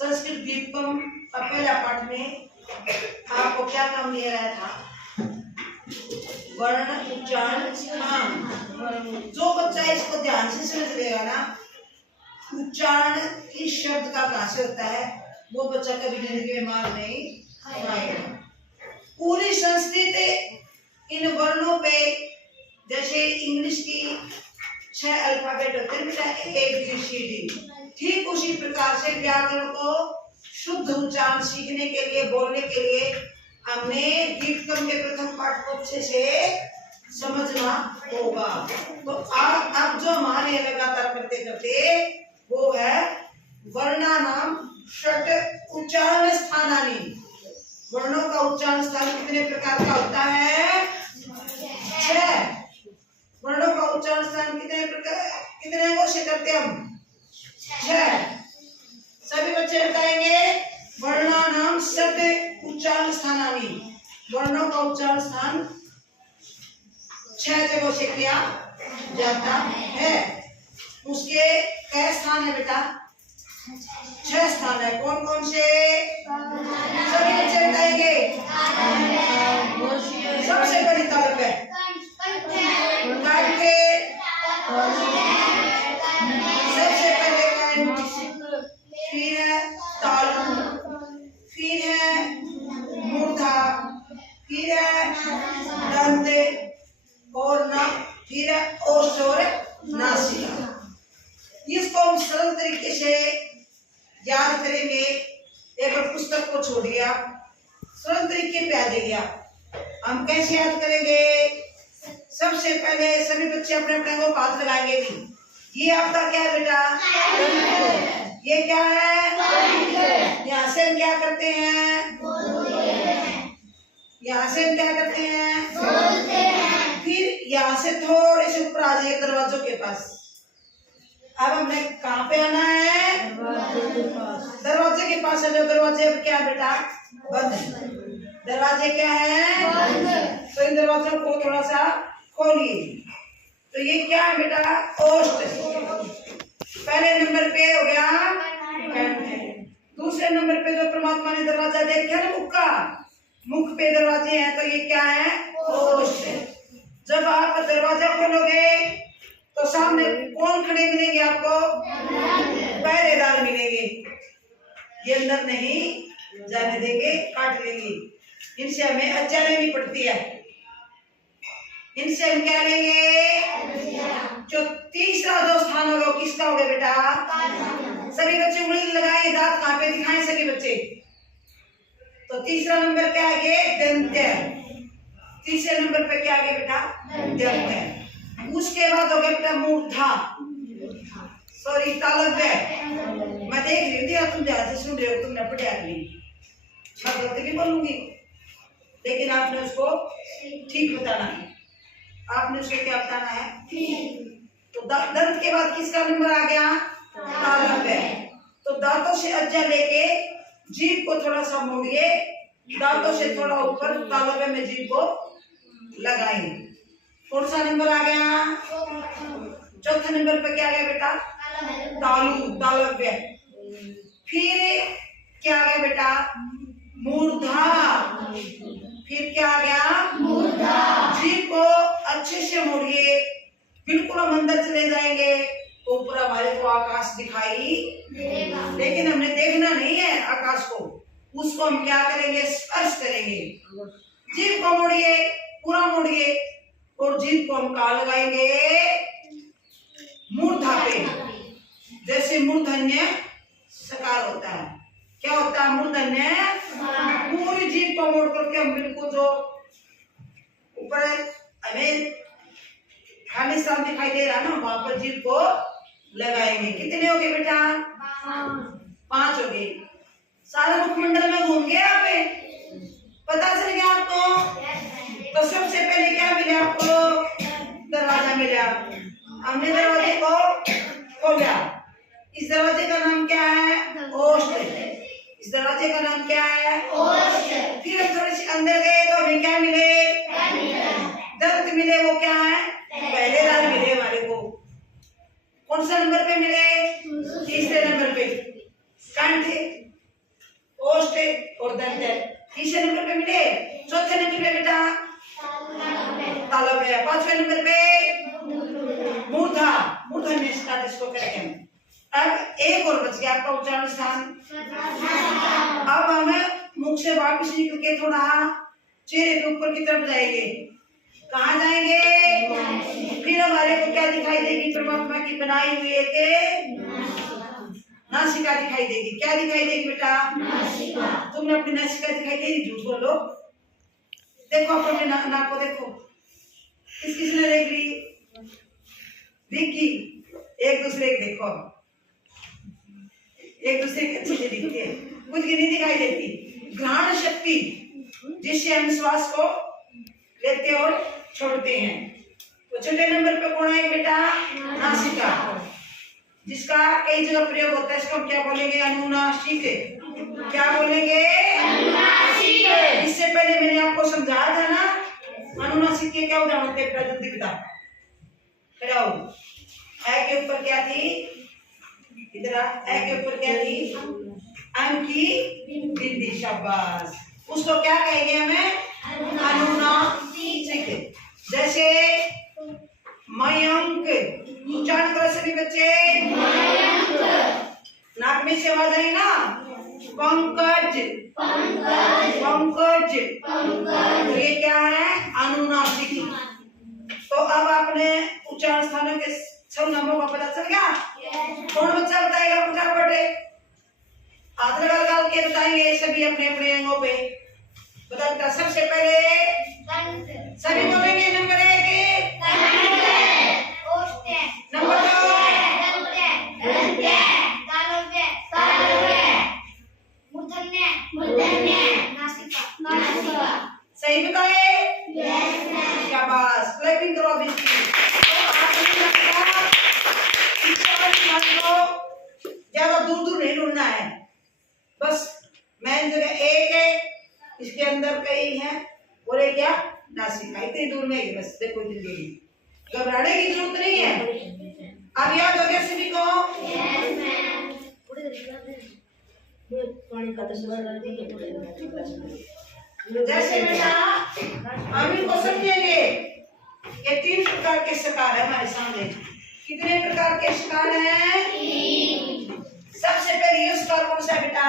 संस्कृत दीपकम का पहला पाठ में आपको क्या काम दिया गया था? वर्ण उच्चारण स्थान। जो बच्चा इसको ध्यान से समझ लेगा ना, उच्चारण इस शब्द का कहां से होता है, वो बच्चा कभी जिंदगी में मार नहीं खाएगा। पूरी संस्कृत इन वर्णों पे, जैसे इंग्लिश की 6 अल्फाबेट होते हैं, ABCD, ठीक उसी प्रकार से व्याकरण को शुद्ध उच्चारण सीखने के लिए, बोलने के लिए हमने दीपकम के प्रथम पाठ को अच्छे से समझना होगा। तो अब जो हमारे लगातार करते करते वो है वर्णानाम षट उच्चारण स्थानानि। वर्णों का उच्चारण स्थान कितने प्रकार का होता है? 6। वर्णों का उच्चारण स्थान कितने प्रकार, कितने अंगों से करते हम? 6। सभी बच्चे बताएंगे वर्णानाम षट उच्चारण स्थानानि। वर्णों का उच्चारण स्थान 6 जगहों से किया जाता है। उसके कई स्थान है बेटा? 6 स्थान है। कौन कौन से? सभी बच्चे बताएंगे। सबसे बड़ी तालुक है कंठ, सबसे पहले कंठ, फिर है तालु, फिर है मूर्धा, फिर है दंत और नाक, फिर है ओष्ठ और नासिका। इसको हम सरल तरीके से याद करेंगे। एक बार पुस्तक को छोड़िए, आप सरल तरीके पे आ जाइए। हम कैसे याद करेंगे? सबसे पहले सभी बच्चे अपने अपने को हाथ लगाएंगे। भी ये आपका क्या है बेटा? ये क्या है? यहाँ से हम क्या करते हैं? यहाँ से हम क्या करते हैं? फिर यहाँ से थोड़े से ऊपर आ जाइए दरवाजों के पास। अब हमने कहाँ पे आना है? दरवाजे के पास है। दरवाजे अब क्या बेटा? बंद है। दरवाजे क्या है? तो इन दरवाजों को थोड़ा सा खोलिए। तो ये क्या है बेटा? ओष्ठ। पहले नंबर पे हो गया कंठ। दूसरे नंबर पे जो परमात्मा ने दरवाजा दे दिया ना, मुख का, मुख पे दरवाजे हैं, तो ये क्या है? ओष्ठ। जब आप दरवाजा खोलोगे तो सामने कौन खड़े मिलेंगे आपको? पहरेदार मिलेंगे। ये अंदर नहीं जाने देंगे, काट लेंगे। इनसे हमें आज्ञा लेनी पड़ती है। इनसे हम क्या लेंगे? जो तीसरा जो स्थान होगा किसका होगा बेटा? सभी बच्चे उंगली लगाए, दांत कहाँ पे दिखाएं सभी बच्चे। तो तीसरा नंबर क्या है? ये दंत। तीसरे नंबर पे क्या है बेटा? दंत। उसके बाद हो गया बेटा मूर्धा, सॉरी तालव्य। मैं देख रही हूँ तुम ध्यान से सुन रहे हो, तुमने पढ़ा नहीं, मैं गलती भी बोलूंगी, लेकिन आपने उसको ठीक बताना है। आपने उसको क्या बताना है? तो दंत के बाद किसका नंबर आ गया? तालव्य। तो दांतों से आज्ञा लेके जीभ को थोड़ा सा मोड़िए, दांतों से थोड़ा ऊपर तालव्य में जीभ को लगाइए। कौन सा नंबर आ गया? चौथे नंबर पे क्या आ गया बेटा? तालु, तालव्य। फिर क्या आ गया बेटा? मूर्धा। फिर क्या आ गया? मूर्धा। जीभ को अच्छे से मोड़िए, बिल्कुल हम अंदर चले जाएंगे तो ऊपर हमारे को आकाश दिखाई देगा, लेकिन हमने देखना नहीं है आकाश को, उसको हम क्या करेंगे? स्पर्श करेंगे। जीभ को मोड़िए, पूरा मोड़िए, और जीभ को हम कहाँ लगाएंगे? मूर्धा पे। जैसे मूर्धन्य सकार होता है, क्या होता है? मूर्धन्य। पूरी जीभ को मोड़ करके हम बिल्कुल जो ऊपर हमें खाली स्थान दिखाई दे रहा है ना, वहां पर जीभ को लगाएंगे। कितने हो गए बेटा? 5 हो गए। सारे मुखमंडल में घूम गए आप, पता चल गया आपको? तो सबसे पहले क्या मिले आपको? दरवाजा मिला। हमने दरवाजे को खोला। इस दरवाजे का नाम क्या है? ओष्ठ। इस दरवाजे का नाम क्या है? ओष्ठ। फिर हम थोड़े से अंदर गए तो हमें क्या मिले? दंत मिले। वो क्या है? पहरेदार मिले हमारे को। कौन सा नंबर पे मिले? तीसरे नंबर पे। कंठ और बच गया आपका उच्चारण स्थान। अब हमें मुख से वापस निकल के थोड़ा चेहरे के ऊपर की तरफ जाएंगे। कहाँ जाएंगे? फिर हमारे को क्या दिखाई देगी? परमात्मा की बनाई हुई एक नासिका दिखाई देगी। क्या दिखाई देगी बेटा? नासिका। तुमने अपनी नासिका दिखाई देगी? झूठ बोलो। देखो अपने नाक को देखो। किसने देख ली? देखी। एक दूसरे के देखो, एक दूसरे के अच्छे से दिखते हैं, कुछ की नहीं दिखाई देती। घ्राण शक्ति जिससे हम श्वास को लेते और छोड़ते हैं। तो छोटे नंबर पे कौन है बेटा? नासिका, जिसका कई जगह प्रयोग होता है। इसको हम क्या बोलेंगे? अनुनासिक। क्या बोलेंगे? अनुनासिक। इससे पहले मैंने आपको समझाया था ना, अनुनासिक के क्या उदाहरण होते हैं? जल्दी बता कराओ। ए के ऊपर क्या थी? इधर ए के ऊपर क्या थी? अं की बिंदी। शाबाश। उसको क्या कहेंगे हमें? अनुनासिक। जैसे मयंक, उच्चारण करो सभी बच्चे। नाक में से आवाज आई ना? पंकज, पंकज। तो ये क्या है? अनुनासिक। तो अब आपने उच्चारण स्थानों के 6 नामों का पता चल गया? कौन बच्चा बताएगा? फटाफट हाथ लगा के बताएंगे सभी अपने अपने अंगों पे। बता। सबसे पहले सभी बोलेंगे नंबर 1 नंबर 2 सही बताए? शाबाश। क्लैपिंग करो अभी। ज्यादा दूर दूर नहीं ढूंढना है, बस मेन जगह एक है, इसके अंदर कई है और एक क्या? नासिका। इतनी दूर में ही बस। देखो इतनी दूर, घबराने की जरूरत नहीं है। अब याद हो गया सभी को? जैसे बेटा हम इनको समझेंगे, ये 3 प्रकार के सकार है हमारे सामने। कितने प्रकार के सकार हैं? 3। सबसे पहले ये सकार कौन सा बेटा?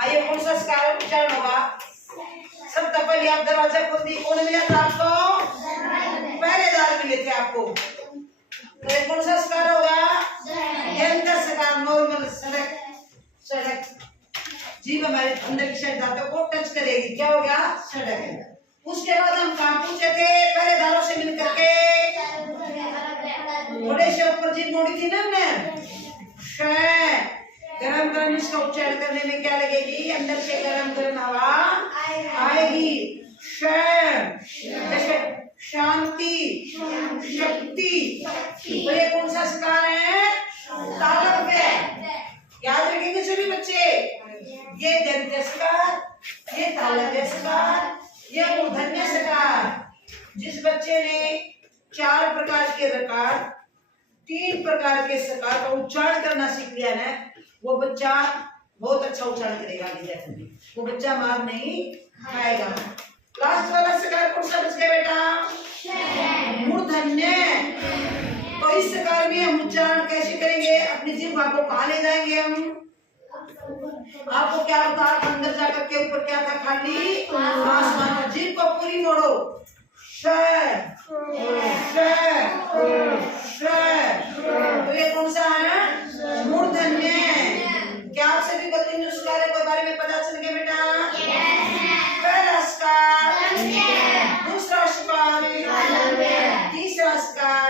आइए कौन सा सकार उच्चारण होगा? सबसे पहले आप दरवाजा खोल दी, कौन मिला था आपको? पहरेदार मिले थे आपको। तो ये कौन सा सकार होगा? यंत्र सकार। नॉर्मल सड़क, सड़क। जीभ हमारे अंदर की साइड दांतों को टच करेगी। क्या हो गया? सड़क है। उसके बाद हम काम पूछे थे पहरेदारों से मिल करके, थोड़े से ऊपर जीभ मोड़ी थी ना हमने। गरम गरम, इसका उच्चारण करने में क्या लगेगी? अंदर से गरम गरम हवा आएगी। जैसे शांति, शक्ति। तो ये कौन सा सकार है? तालव्य। याद रखेंगे सभी बच्चे। ये दंत्य सकार, ये तालव्य सकार, ये मूर्धन्य सकार। जिस बच्चे ने 4 प्रकार के रकार, 3 प्रकार के सकार का उच्चारण करना सीख लिया ना, वो बच्चा बहुत अच्छा उच्चारण करेगा। वो बच्चा मार नहीं खाएगा। लास्ट वाला सकार कौन सा बच गया बेटा? मूर्धन्य। तो इस सकार में हम उच्चारण कैसे करेंगे? अपनी जिह्वा को कहाँ ले जाएंगे हम? आपको क्या होता है? अंदर जाकर के ऊपर क्या था? खाली आसमान। जिह्वा को पूरी मोड़ो। तो ये कौन सा है? मूर्धन्य। क्या आप सभी को 3 सकारों के बारे में पता चल गया बेटा? पहला सकार, दूसरा सकार, तीसरा सकार।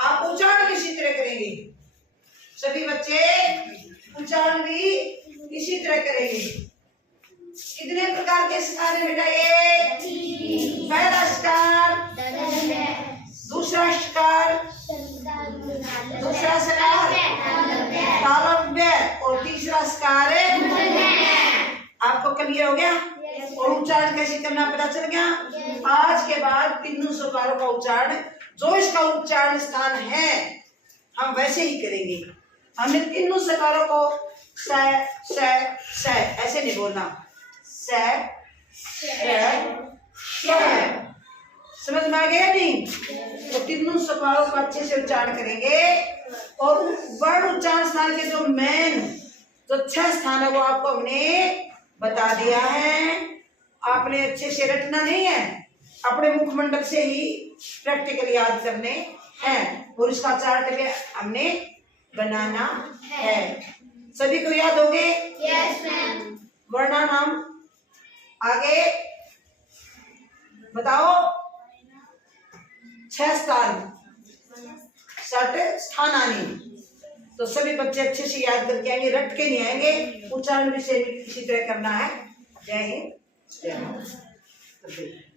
आप उच्चारण इसी तरह करेंगे सभी बच्चे। उच्चारण भी इसी तरह करेंगे। कितने प्रकार के सकार है बेटा? ये पहला सकार, दूसरा सकार, दूसरा सकार तालव्य और तीसरा सकार है। आपको क्लियर हो गया? और उच्चारण कैसे करना पता चल गया? आज के बाद 3 सकारों का उच्चारण, जो इसका उच्चारण स्थान है, हम वैसे ही करेंगे। हमने 3 सकारों को स स स ऐसे नहीं बोलना। स श श समझ में आ गया नहीं? तो तीनों सफाओं का अच्छे से उच्चारण करेंगे और वर्ण उच्चारण स्थान के जो मेन जो 6 स्थान है वो आपको हमने बता दिया है। आपने अच्छे से रटना नहीं है, अपने मुखमंडल से ही प्रैक्टिकल याद करने हैं और इसका चार्ट भी हमने बनाना है। सभी को याद हो गए? Yes ma'am. वर्णा नाम आगे बताओ। 6 स्थान, 6 स्थानानी। तो सभी बच्चे अच्छे से याद करके आएंगे, रट के नहीं आएंगे, उच्चारण भी से इसी तरह करना है। जय हिंद, जय भारत।